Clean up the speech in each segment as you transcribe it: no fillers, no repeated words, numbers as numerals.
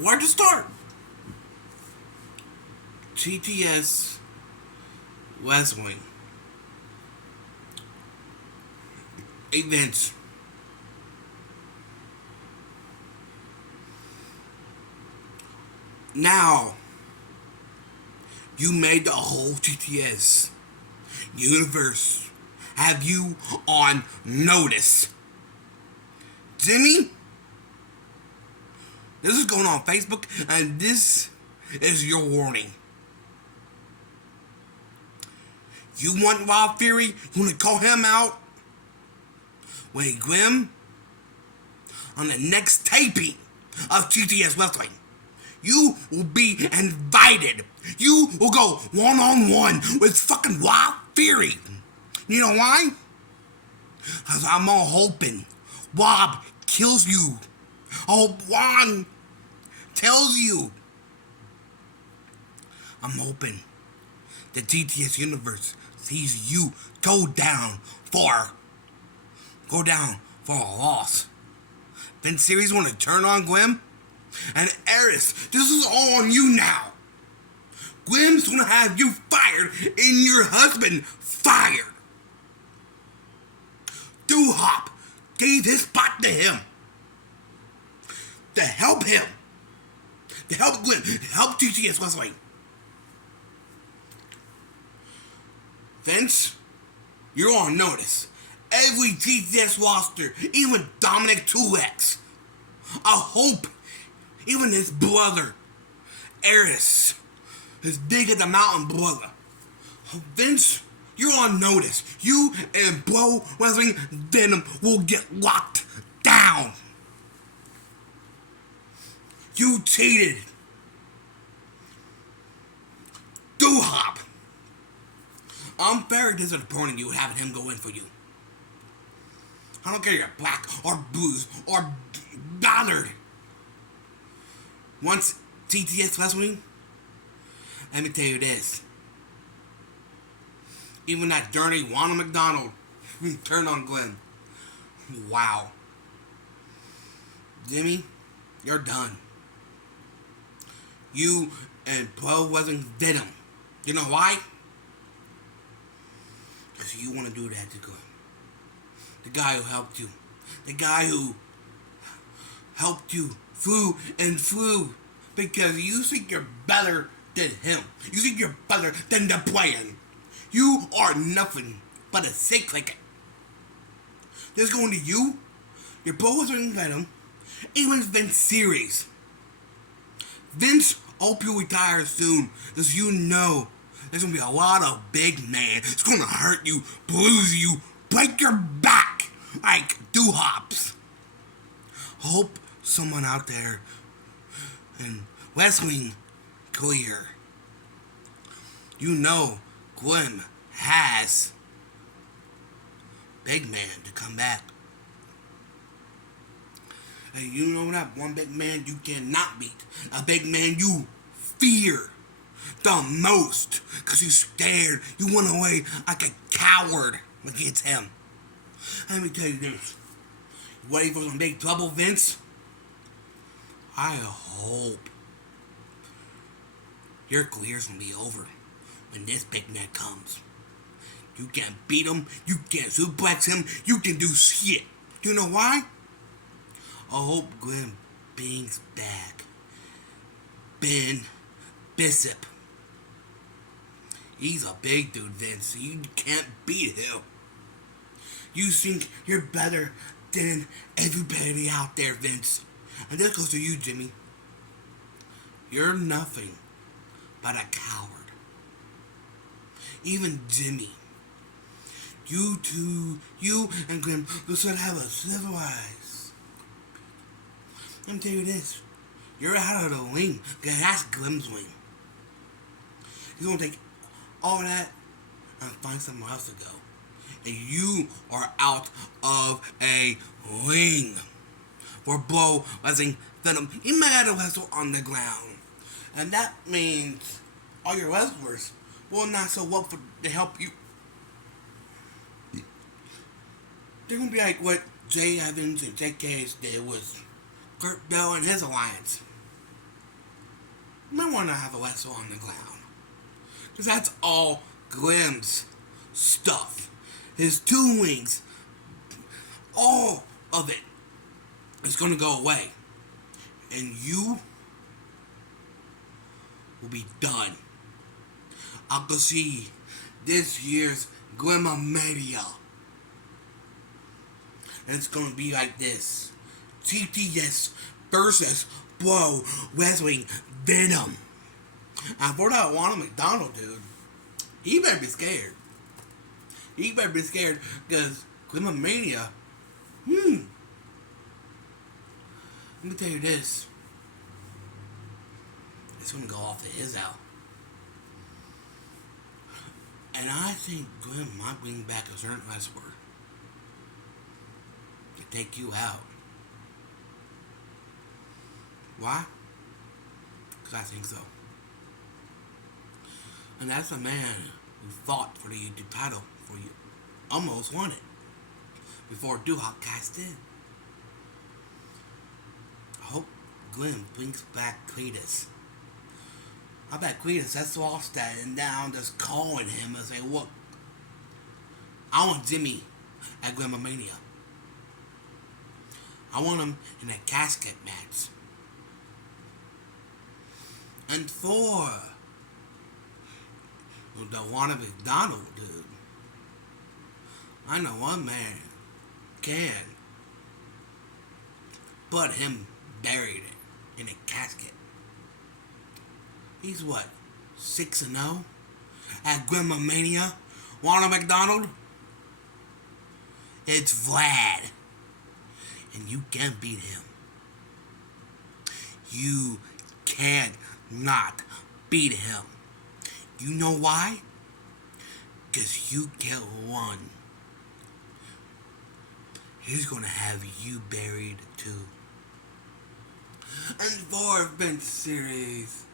Where to start? GTS West Wing events. Now, you made the whole GTS universe have you on notice. Jimmy, this is going on Facebook, and this is your warning. You want Wild Fury? You want to call him out? Wait, Grim, on the next taping of GTS Wrestling, you will be invited. You will go one-on-one with fucking Wild Fury. You know why? Because I'm all hoping Wob kills you. I hope Juan tells you. I'm hoping the GTS universe sees you go down for a loss. Then series want to turn on Gwen? And Eris, this is all on you now. Gwen's gonna have you fired and your husband fired. Doo-Hop gave his spot to him. To help him. To help Gwen. To help GTS Wrestling. Vince, you're on notice. Every GTS roster, even Dominic 2X. I hope even his brother, Eris, his big as the mountain brother. Vince, you're on notice. You and Bro Wrestling Venom will get locked down. You cheated. Doo-Hop. I'm very disappointed you having him go in for you. I don't care if you're black or blues or bothered. Once GTS Wrestling, let me tell you this. Even that dirty Ronald McDonald turned on Glenn. Wow. Jimmy, you're done. You and Pro Wrestling Venom. You know why? Because you want to do that to Glenn. The guy who helped you. The guy who helped you through and through. Because you think you're better than him. You think you're better than the plan. You are nothing but a sick clicker. This is going to you, your brothers in Venom, even Vince series. Vince, hope you retire soon. Because you know there's going to be a lot of big man. It's going to hurt you, bruise you, break your back like Doo-Hops. Hope someone out there in wrestling career, you know Gwen has big man to come back. And you know that one big man you cannot beat. A big man you fear the most. Because you're scared. You went away like a coward against him. Let me tell you this. You ready for some big trouble, Vince? I hope your career's gonna be over when this big man comes. You can't beat him. You can't suplex him. You can do shit. You know why? I hope Glenn brings back Ben Bishop. He's a big dude, Vince. You can't beat him. You think you're better than everybody out there, Vince. And this goes to you, Jimmy. You're nothing but a coward. Even Jimmy. You two, you and Grim, you should have a civilized. Let me tell you this. You're out of the wing. Because that's Grim's wing. He's going to take all that and find somewhere else to go. And you are out of a wing. For Blow Wrestling Venom, you might have to wrestle on the ground. And that means all your wrestlers will not show up to help you. They're going to be like what Jay Evans and JK's did was Kurt Bell and his alliance. You might want to have a wrestle on the ground. Because that's all Glim's stuff. His 2 wings, all of it is going to go away. And you will be done. I'll go see this year's Glimomania. And it's going to be like this. GTS versus Bro Wrestling Venom. And for that Ronald McDonald dude, he better be scared. He better be scared because Glimomania, let me tell you this. It's going to go off to his out. And I think Glim might bring back a certain wrestler to take you out. Why? Because I think so. And that's a man who fought for the YouTube title for you. Almost won it. Before Duhawk cast in. I hope Glim brings back Cletus. I bet Cletus that's lost that and now I'm just calling him and say, look, I want Jimmy at Glimomania. I want him in a casket match. And for the Ronald McDonald dude, I know one man can put him buried in a casket. He's what, 6-0 at Glimomania? Ronald McDonald? It's Vlad. And you can't beat him. You can't not beat him. You know why? Because you get one. He's gonna have you buried too. And for Bench Series,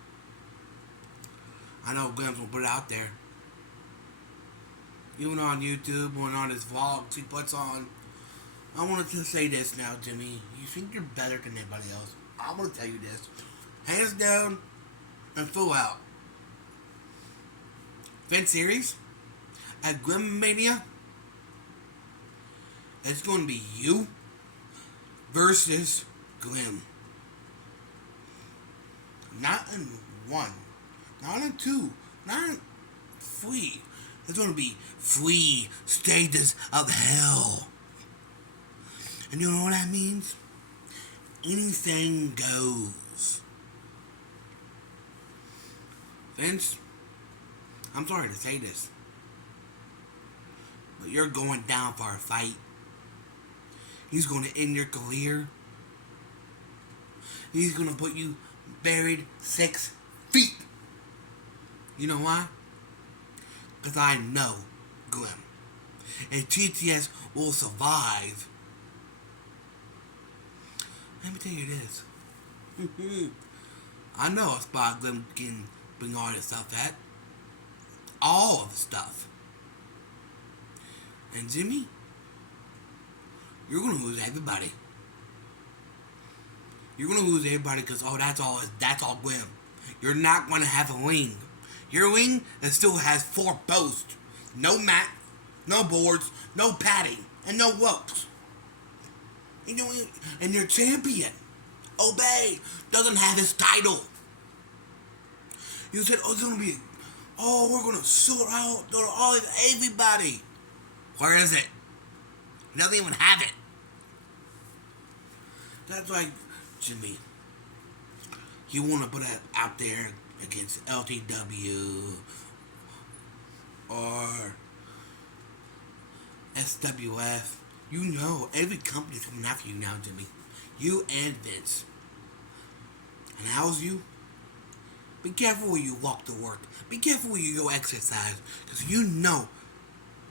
I know Glim's will put it out there. Even on YouTube, when on his vlogs he puts on. I wanted to say this now, Jimmy. You think you're better than anybody else. I'm gonna tell you this. Hands down and full out. Event series at Glimomania, it's going to be you versus Glim. Not in 1, not in 2, not in 3. It's going to be 3 stages of hell. And you know what that means? Anything goes. Vince, I'm sorry to say this, but you're going down for a fight. He's going to end your career. He's going to put you buried 6 feet. You know why? Because I know Glim. And GTS will survive. Let me tell you this. I know a spot Glim can bring all this stuff at. All of the stuff. And Jimmy, you're going to lose everybody. You're going to lose everybody because, that's all Glim. You're not going to have a wing. Your wing still has 4 posts. No mat, no boards, no padding, and no ropes. You know, and your champion, Obey, doesn't have his title. You said, it's going to be, we're going to sort out everybody. Where is it? He doesn't even have it. That's like, Jimmy, you want to put it out there against LTW or SWF. You know, every company's coming after you now, Jimmy. You and Vince. And how's you? Be careful where you walk to work. Be careful where you go exercise. Because you know,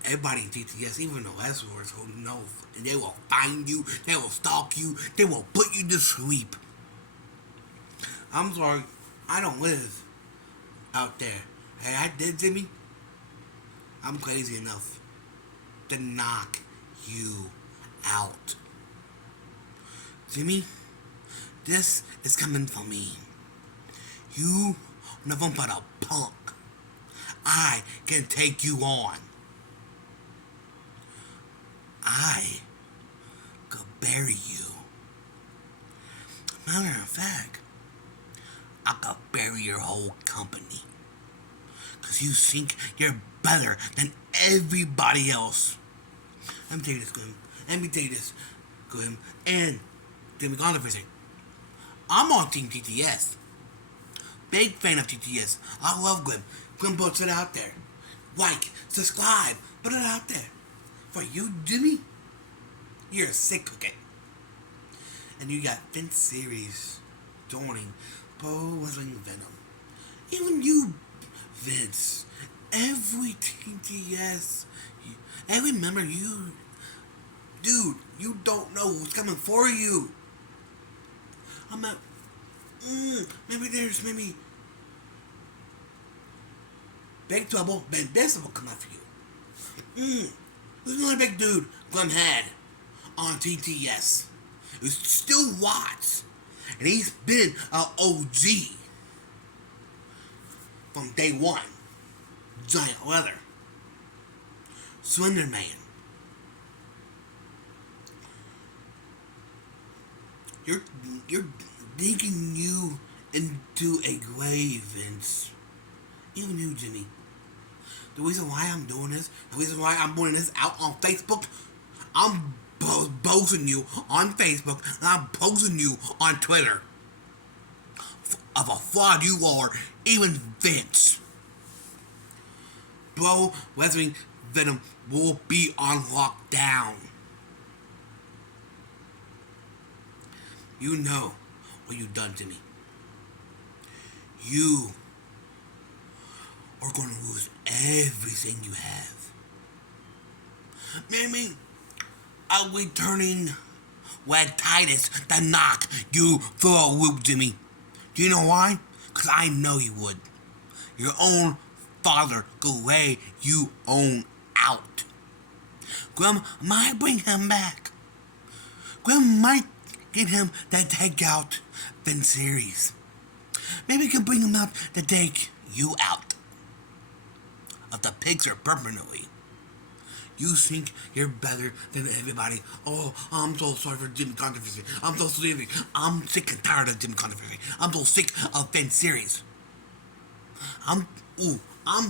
everybody in GTS, even the wrestlers who know, and they will find you, they will stalk you, they will put you to sleep. I'm sorry, I don't live out there. Hey, I did, Jimmy. I'm crazy enough to knock you out. Jimmy, this is coming from me. You nothing but a punk. I can take you on. I could bury you. Matter of fact, I could bury your whole company. Cause you think you're better than everybody else. Let me tell you this, Grim. Let me tell you this, Grim. And Jimmy Controversy. I'm on Team GTS. Big fan of GTS. I love Glim. Glim puts it out there. Like, subscribe, put it out there. For you, Jimmy, you're a sick cookie. And you got Vince Series joining Pro Wrestling Venom. Even you, Vince. Every GTS, every member, you, dude, you don't know what's coming for you. I'm not. Maybe Big Trouble, but this will come after you. There's another big dude, Glenn Head, on TTS. Who still watch, and he's been an OG from day one. Giant Leather, Slender Man. You're digging you into a grave, Vince. Even you, Jimmy. The reason why I'm doing this, the reason why I'm putting this out on Facebook, I'm posting you on Facebook, and I'm posting you on Twitter. Of a fraud you are, even Vince. Bro, Wrestling Venom will be on lockdown. You know what you've done to me. You are going to lose everything you have. Maybe I'll be turning Red Titus to knock you for a loop, Jimmy. Do you know why? Because I know you would. Your own father could lay you on out. Grim might bring him back. Grim might get him to take out Vince Series. Maybe you can bring him up to take you out of the picture permanently. You think you're better than everybody. Oh, I'm so sorry for Jimmy Controversy. I'm so sorry. I'm sick and tired of Jimmy Controversy. I'm so sick of Vince Series. I'm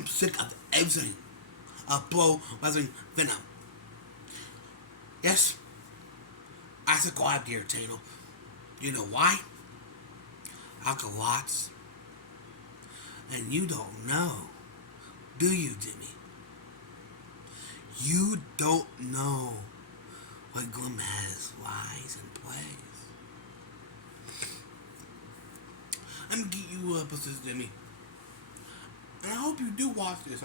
sick of everything. Of Pro Wrestling Venom. Yes, I subscribe to your channel. You know why? I got lots. And you don't know, do you, Jimmy? You don't know what Glim has lies and plays. Let me get you up with this, Jimmy. And I hope you do watch this.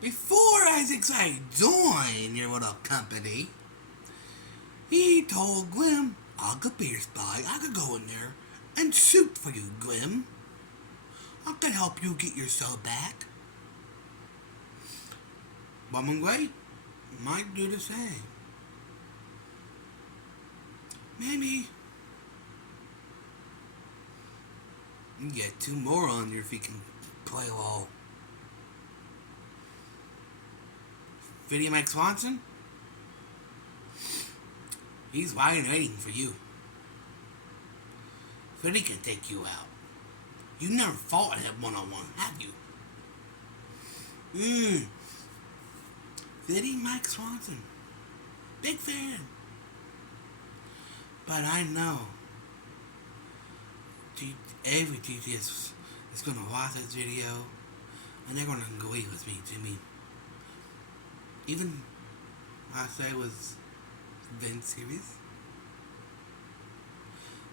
Before Isaac I joined your little company, he told Glim, I could be your spy. I could go in there and shoot for you, Glim. I could help you get your soul back. Bum Gray might do the same. Maybe you get two more on there if you can play well. Video Mike Swanson, he's waiting for you. Freddy can take you out. You never fought him one-on-one, have you? Freddy Mike Swanson, big fan. But I know every GTS is going to watch this video and they're going to agree with me, Jimmy. Even I say it was Vince Series.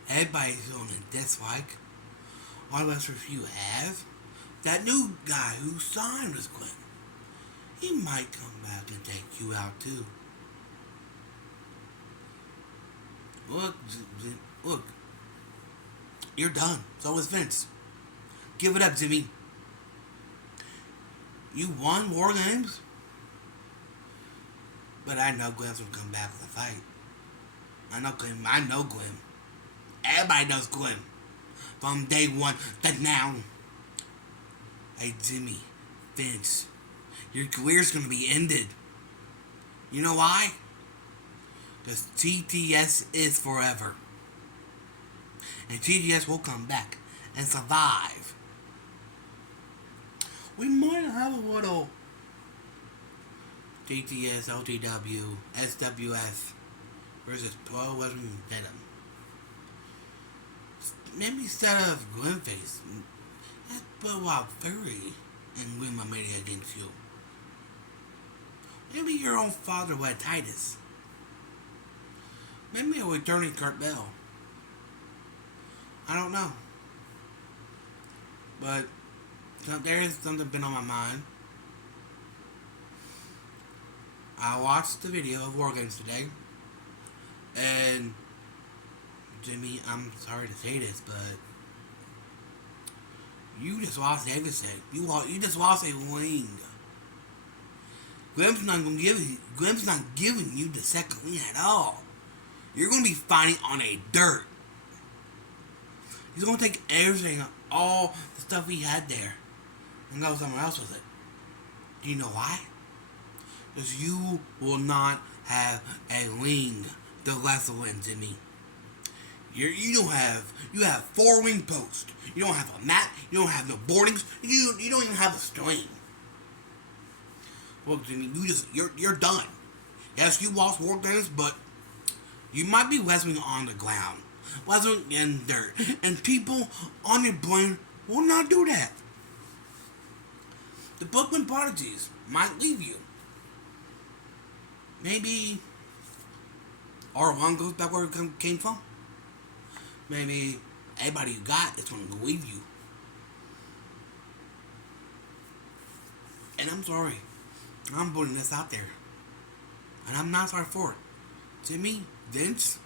Everybody's on a dislike. All of us review have. That new guy who signed with Glenn. He might come back and take you out too. Look. You're done. So is Vince. Give it up, Jimmy. You won War Games. But I know Glim's gonna come back with a fight. I know Glim. I know Glim. Everybody knows Glim. From day one to now. Hey, Jimmy, Vince, your career's gonna be ended. You know why? Because GTS is forever. And GTS will come back and survive. We might have a little GTS, LTW, SWF versus Pro Wrestling Venom. Maybe instead of Grimface, let's put Wild Fury and win my media against you. Maybe your own father would Titus. Maybe a returning Kurt Bell. I don't know. But there is something been on my mind. I watched the video of War Games today. And Jimmy, I'm sorry to say this, but you just lost everything. You just lost a wing. Grim's not giving you the second wing at all. You're gonna be fighting on a dirt. He's gonna take everything, all the stuff he had there, and go somewhere else with it. Do you know why? Because you will not have a wing to wrestle in, Jimmy. You have 4 wing posts. You don't have a mat. You don't have no boardings. You don't even have a string. Well, Jimmy, you're done. Yes, you lost War Games, but you might be wrestling on the ground, wrestling in dirt, and people on your brain will not do that. The Brooklyn Prodigies might leave you. Maybe R1 goes back where it came from. Maybe everybody you got is going to leave you. And I'm sorry. I'm putting this out there. And I'm not sorry for it. Jimmy, Vince,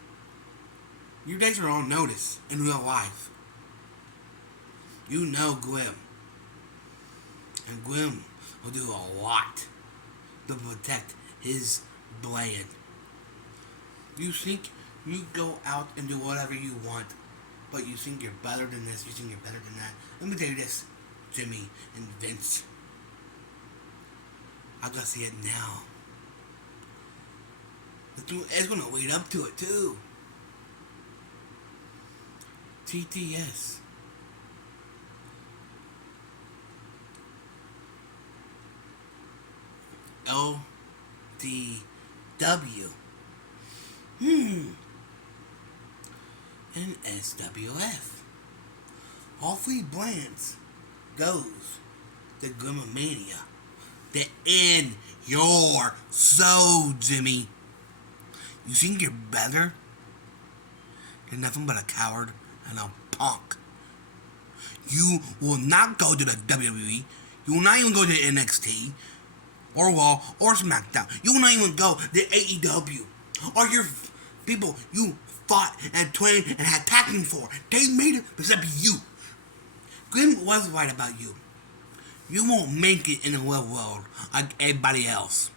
you guys are on notice in real life. You know Glim. And Glim will do a lot to protect his brand. You think you go out and do whatever you want, but you think you're better than this, you think you're better than that. Let me tell you this, Jimmy and Vince. I gotta see it now. It's gonna lead up to it too. GTS. LDW. And SWF. All 3 brands goes to Glimmermania. They're in your soul, Jimmy. You think you're better? You're nothing but a coward and a punk. You will not go to the WWE. You will not even go to NXT or Raw or SmackDown. You will not even go to AEW. Or your people you fought and trained and had packing for. They made it except you. Grim was right about you. You won't make it in the real world like everybody else.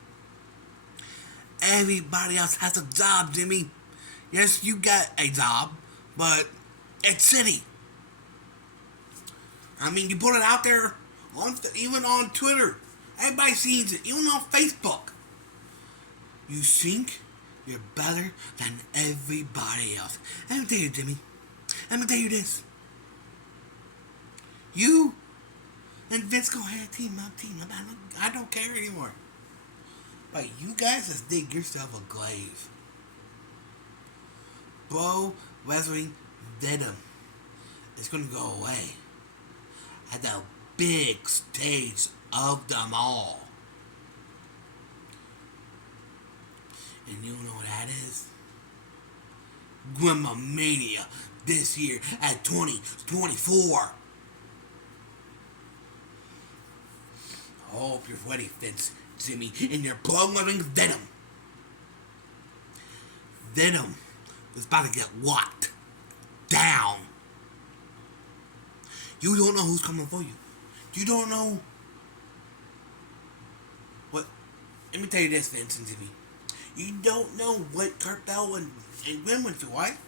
Everybody else has a job, Jimmy. Yes, you got a job, but it's city. I mean, you put it out there, even on Twitter. Everybody sees it, even on Facebook. You think you're better than everybody else. Let me tell you, Jimmy. Let me tell you this. You and Vince go ahead, team up. I don't care anymore. But you guys just dig yourself a grave. Pro Wrestling Venom is going to go away at the big stage of them all. And you know what that is? Grimmermania this year at 2024. I hope you're ready, Vince, Jimmy, and your blood-loving Venom. Venom is about to get locked down. You don't know who's coming for you. You don't know what. Let me tell you this, Vince and Jimmy. You don't know what Kurt Bell and Gwen went through, right?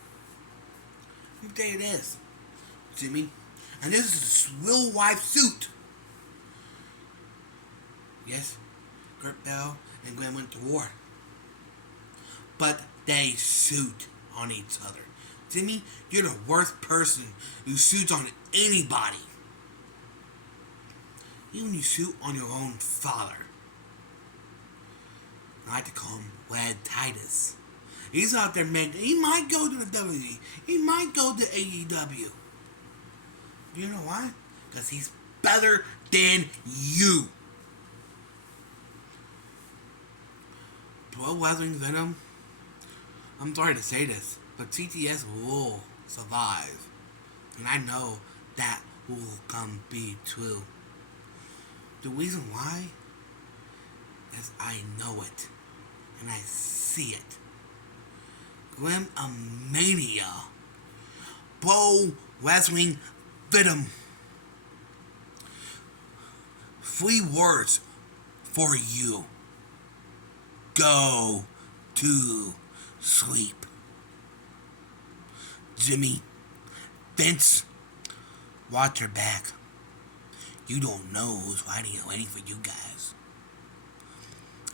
Let me tell you this, Jimmy. And this is a real life suit. Yes, Kurt Bell and Gwen went to war. But they suit on each other. Jimmy, you're the worst person who shoots on anybody. Even you shoot on your own father. I like to call him Lad Titus. He's out there making. He might go to the WWE. He might go to AEW. You know why? Because he's better than you. Pro Wrestling Venom. I'm sorry to say this, but GTS will survive. And I know that will come be true. The reason why is I know it. And I see it. Grim Mania. Pro Wrestling Venom. 3 words for you. Go to sleep. Jimmy, Vince, watch your back. You don't know who's fighting and waiting for you guys.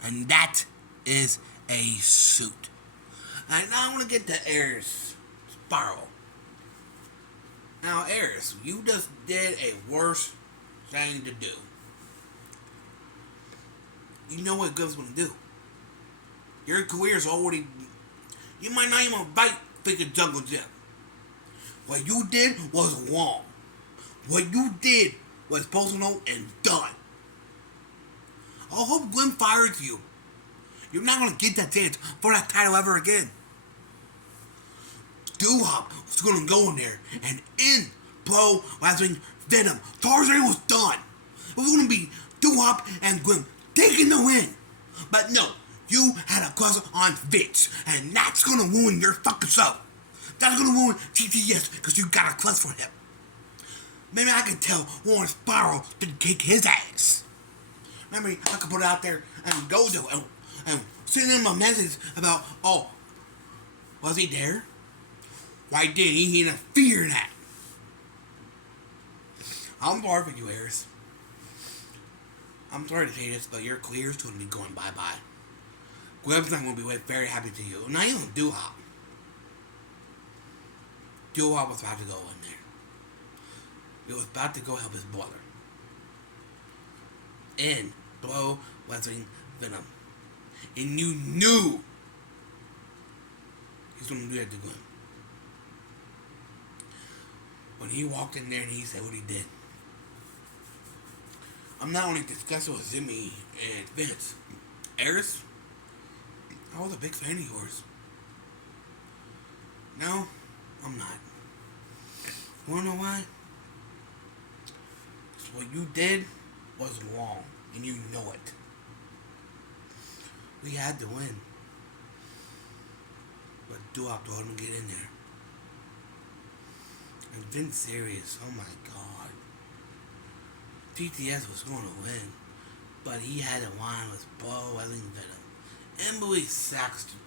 And that is a suit. And now I want to get to Aries Spiral. Now, Aries, you just did a worse thing to do. You know what Grim's going to do. Your career's already... You might not even fight freaking Jungle Jim. What you did was wrong. What you did was personal and done. I hope Glenn fires you. You're not going to get that chance for that title ever again. Doo-Hop was going to go in there and end Pro Wrestling Venom. Tarzan was done. It was going to be Doo-Hop and Glenn taking the win. But no, you had a crush on Vince, and that's going to ruin your fucking show. That's going to ruin GTS because you got a crush for him. Maybe I can tell Warren Spiral to kick his ass. Maybe I could put it out there and go to him and send him a message about, oh, was he there? Why did he interfere in that? I'm sorry for you, Aries. I'm sorry to say this, but your career's going to be going bye-bye. Gleb's not going to be very happy to you. Not even Doo-Hop. Doo-Hop was about to go in there. He was about to go help his brother. And Pro Wrestling Venom. And you knew he's going to do that to Glenn. When he walked in there and he said what he did. I'm not only disgusted with Jimmy and Vince. Aries, I was a big fan of yours. No, I'm not. You wanna know why? Because what you did was wrong, and you know it. We had to win. But Doo-Hop told him to get in there. And Vince serious, oh my god. GTS was going to win, but he had a line with Pro Wrestling Venom. Emily Saxton.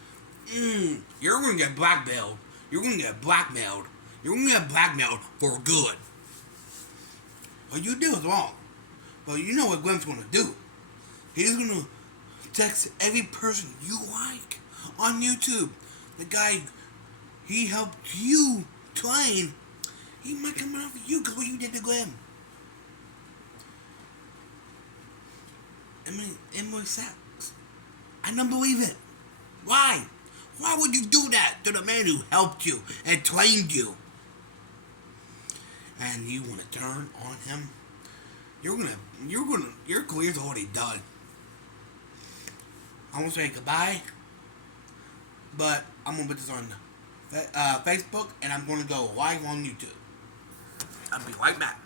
You're going to get blackmailed. You're going to get blackmailed. You're going to get blackmailed for good. What you do is wrong. But you know what Glenn's going to do. He's going to text every person you like on YouTube. The guy he helped you train, he might come out for you because what you did to Glenn. Emily Sachs. I don't believe it. Why? Why would you do that to the man who helped you and trained you? And you want to turn on him? Your career's already done. I'm gonna say goodbye, but I'm gonna put this on Facebook and I'm gonna go live on YouTube. I'll be right back.